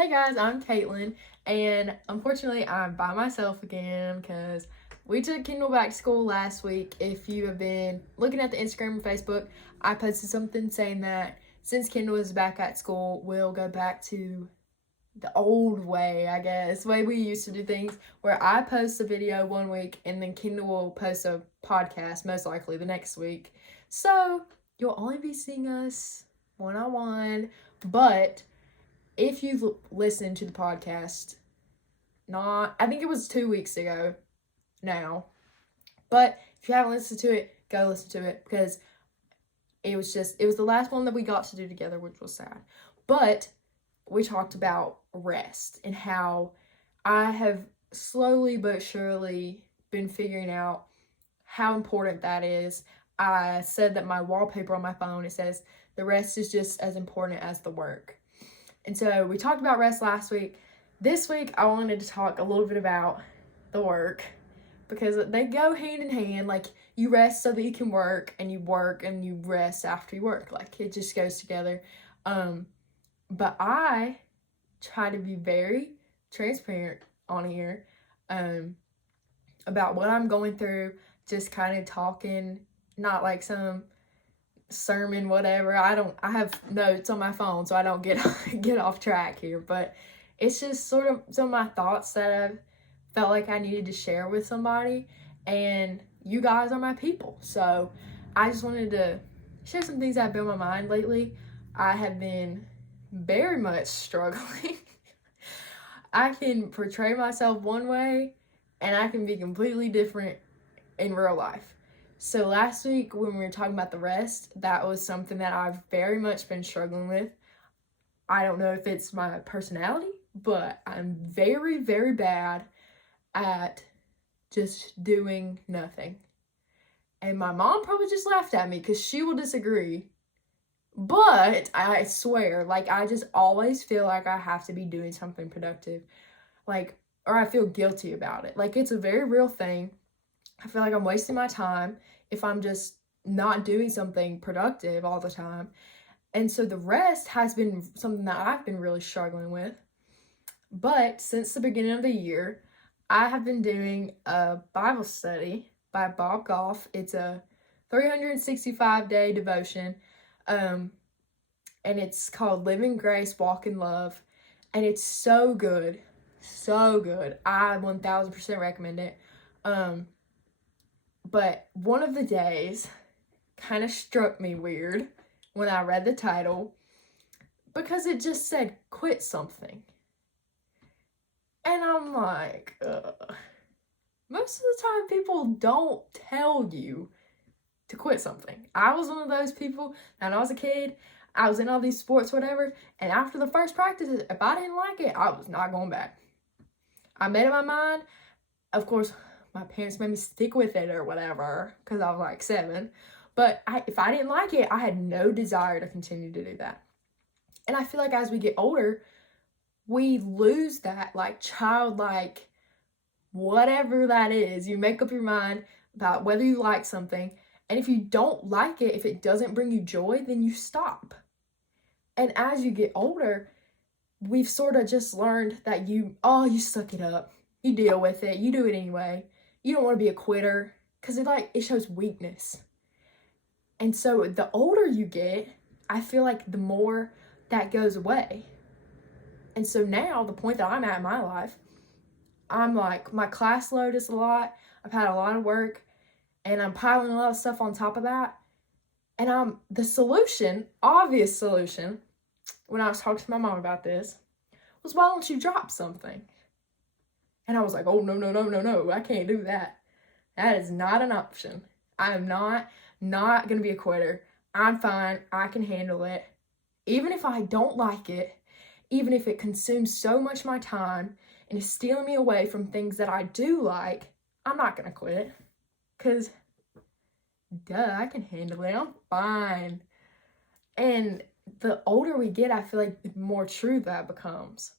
Hey guys, I'm Caitlin, and unfortunately, I'm by myself again because we took Kindle back to school last week. If you have been looking at the Instagram and Facebook, I posted something saying that since Kindle is back at school, we'll go back to the old way, I guess, way we used to do things, where I post a video one week and then Kindle will post a podcast, most likely the next week. So you'll only be seeing us one on one, but if you've listened to the podcast, I think it was 2 weeks ago now, but if you haven't listened to it, go listen to it because it was the last one that we got to do together, which was sad. But we talked about rest and how I have slowly but surely been figuring out how important that is. I said that my wallpaper on my phone, it says the rest is just as important as the work. And so we talked about rest last week. This week, I wanted to talk a little bit about the work because they go hand in hand. Like, you rest so that you can work and you rest after you work. Like, it just goes together. But I try to be very transparent on here about what I'm going through, just kind of talking, not like some sermon, whatever. I have notes on my phone so I don't get off track here, but it's just sort of some of my thoughts that I've felt like I needed to share with somebody, and you guys are my people. So I just wanted to share some things that have been on my mind lately. I have been very much struggling. I can portray myself one way and I can be completely different in real life. So last week when we were talking about the rest, that was something that I've very much been struggling with. I don't know if it's my personality, but I'm very, very bad at just doing nothing. And my mom probably just laughed at me because she will disagree. But I swear, like, I just always feel like I have to be doing something productive. Like, or I feel guilty about it. Like, it's a very real thing. I feel like I'm wasting my time if I'm just not doing something productive all the time. And so the rest has been something that I've been really struggling with. But since the beginning of the year, I have been doing a Bible study by Bob Goff. It's a 365-day devotion. And it's called Live in Grace, Walk in Love. And it's so good. So good. I 1000% recommend it. But one of the days kind of struck me weird when I read the title because it just said quit something. And I'm like, most of the time people don't tell you to quit something. I was one of those people, and I was a kid, I was in all these sports, whatever, and after the first practice, if I didn't like it, I was not going back. I made up my mind. Of course, my parents made me stick with it or whatever because I was like 7. But if I didn't like it, I had no desire to continue to do that. And I feel like as we get older, we lose that like childlike, whatever that is. You make up your mind about whether you like something. And if you don't like it, if it doesn't bring you joy, then you stop. And as you get older, we've sort of just learned that you suck it up. You deal with it. You do it anyway. You don't want to be a quitter because it shows weakness. And so the older you get, I feel like the more that goes away. And so now, the point that I'm at in my life, I'm like, my class load is a lot. I've had a lot of work, and I'm piling a lot of stuff on top of that. And the solution, obvious solution, when I was talking to my mom about this, was why don't you drop something? And I was like, oh, no, I can't do that. That is not an option. I am not going to be a quitter. I'm fine. I can handle it. Even if I don't like it, even if it consumes so much of my time and is stealing me away from things that I do like, I'm not going to quit. Because, I can handle it. I'm fine. And the older we get, I feel like the more true that becomes.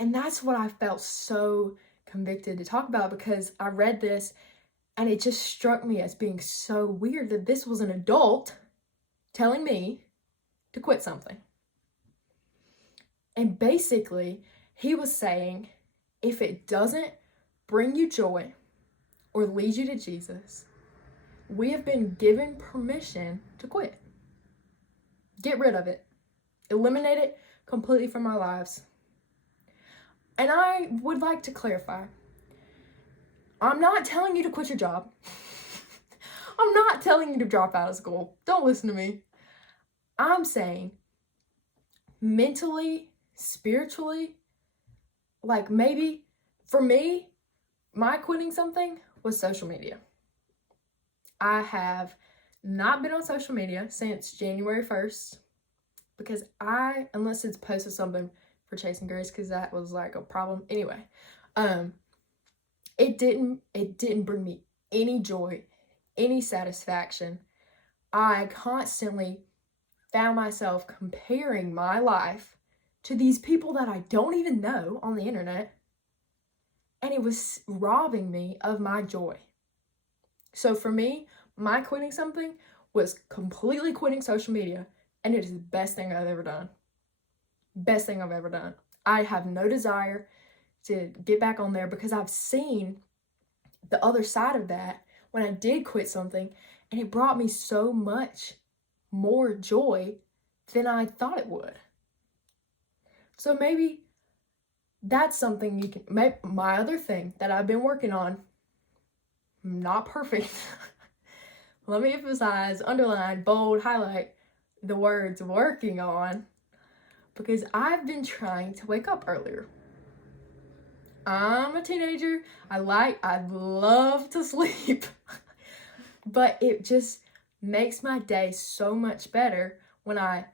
And that's what I felt so convicted to talk about because I read this and it just struck me as being so weird that this was an adult telling me to quit something. And basically, he was saying, if it doesn't bring you joy or lead you to Jesus, we have been given permission to quit. Get rid of it. Eliminate it completely from our lives. And I would like to clarify, I'm not telling you to quit your job. I'm not telling you to drop out of school. Don't listen to me. I'm saying mentally, spiritually, like maybe for me, my quitting something was social media. I have not been on social media since January 1st because unless it's posted something for Chasing Grace, because that was like a problem. Anyway, it didn't bring me any joy, any satisfaction. I constantly found myself comparing my life to these people that I don't even know on the internet, and it was robbing me of my joy. So for me, my quitting something was completely quitting social media, and it is the best thing I've ever done. Best thing I've ever done. I have no desire to get back on there because I've seen the other side of that when I did quit something, and it brought me so much more joy than I thought it would. So maybe that's something you can make. My other thing that I've been working on, not perfect. Let me emphasize, underline, bold, highlight the words working on, because I've been trying to wake up earlier. I'm a teenager. I love to sleep. But it just makes my day so much better when I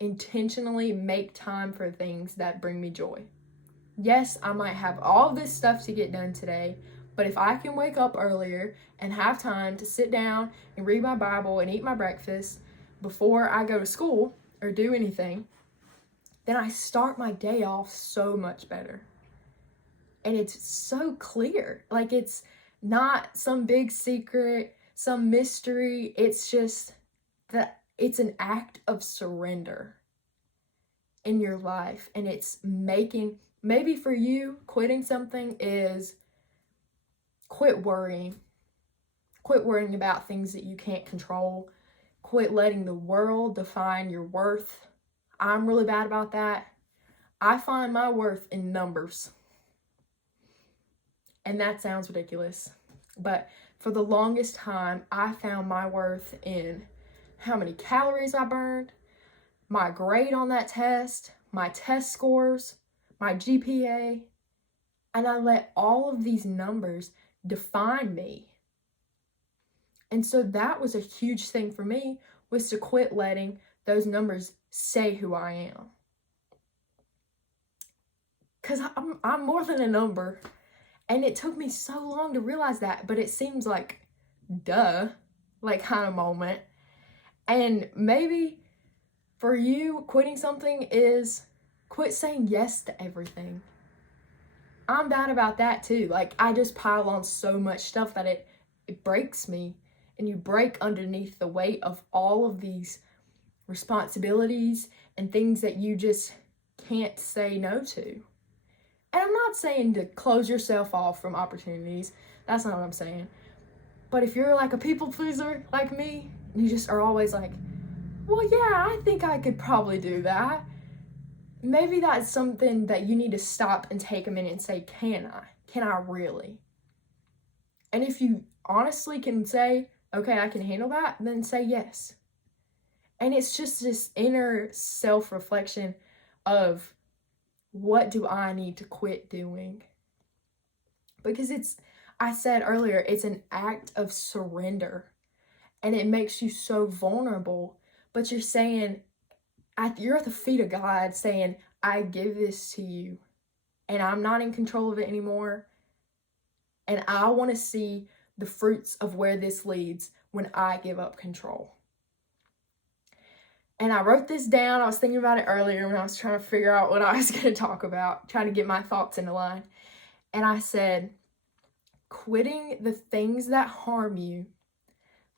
intentionally make time for things that bring me joy. Yes, I might have all this stuff to get done today, but if I can wake up earlier and have time to sit down and read my Bible and eat my breakfast before I go to school or do anything, then I start my day off so much better. And it's so clear. Like, it's not some big secret, some mystery. It's just that it's an act of surrender in your life. And it's maybe for you, quitting something is quit worrying. Quit worrying about things that you can't control. Quit letting the world define your worth. I'm really bad about that. I find my worth in numbers. And that sounds ridiculous. But for the longest time, I found my worth in how many calories I burned, my grade on that test, my test scores, my GPA. And I let all of these numbers define me. And so that was a huge thing for me, was to quit letting those numbers say who I am. Because I'm more than a number. And it took me so long to realize that, but it seems like, duh, like kind of moment. And maybe for you, quitting something is quit saying yes to everything. I'm bad about that too. Like, I just pile on so much stuff that it breaks me. And you break underneath the weight of all of these responsibilities and things that you just can't say no to. And I'm not saying to close yourself off from opportunities. That's not what I'm saying. But if you're like a people pleaser like me, and you just are always like, well, yeah, I think I could probably do that. Maybe that's something that you need to stop and take a minute and say, can I? Can I really? And if you honestly can say, okay, I can handle that, then say yes. And it's just this inner self-reflection of, what do I need to quit doing? Because I said earlier, it's an act of surrender. And it makes you so vulnerable. But you're saying, you're at the feet of God saying, I give this to you. And I'm not in control of it anymore. And I want to see the fruits of where this leads when I give up control. And I wrote this down. I was thinking about it earlier when I was trying to figure out what I was going to talk about, trying to get my thoughts into line. And I said, quitting the things that harm you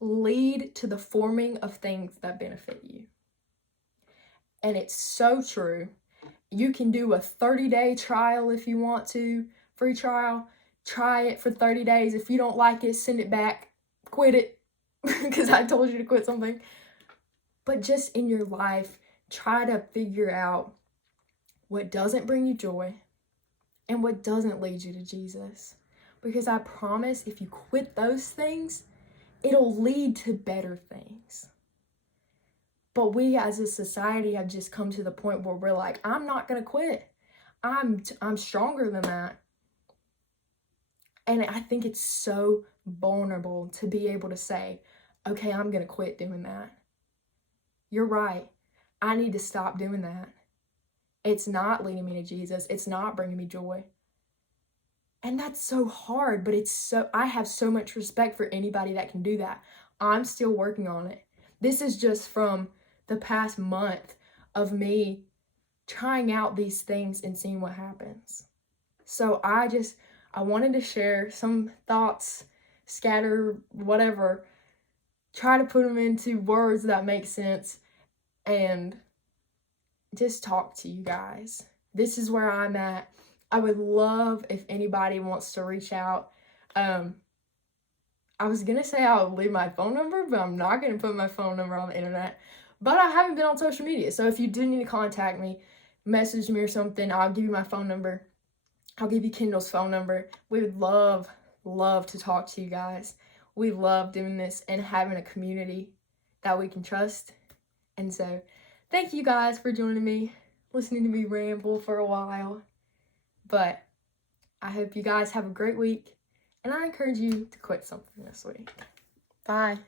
lead to the forming of things that benefit you. And it's so true. You can do a 30-day trial if you want to, free trial. Try it for 30 days. If you don't like it, send it back. Quit it because I told you to quit something. But just in your life, try to figure out what doesn't bring you joy and what doesn't lead you to Jesus. Because I promise if you quit those things, it'll lead to better things. But we as a society have just come to the point where we're like, I'm not going to quit. I'm stronger than that. And I think it's so vulnerable to be able to say, okay, I'm going to quit doing that. You're right. I need to stop doing that. It's not leading me to Jesus. It's not bringing me joy. And that's so hard, but I have so much respect for anybody that can do that. I'm still working on it. This is just from the past month of me trying out these things and seeing what happens. So I wanted to share some thoughts, scatter whatever, try to put them into words that make sense, and just talk to you guys. This is where I'm at. I would love if anybody wants to reach out. I was going to say I'll leave my phone number, but I'm not going to put my phone number on the internet. But I haven't been on social media, so if you do need to contact me, message me or something, I'll give you my phone number. I'll give you Kendall's phone number. We would love to talk to you guys. We love doing this and having a community that we can trust. And so, thank you guys for joining me, listening to me ramble for a while. But I hope you guys have a great week, and I encourage you to quit something this week. Bye.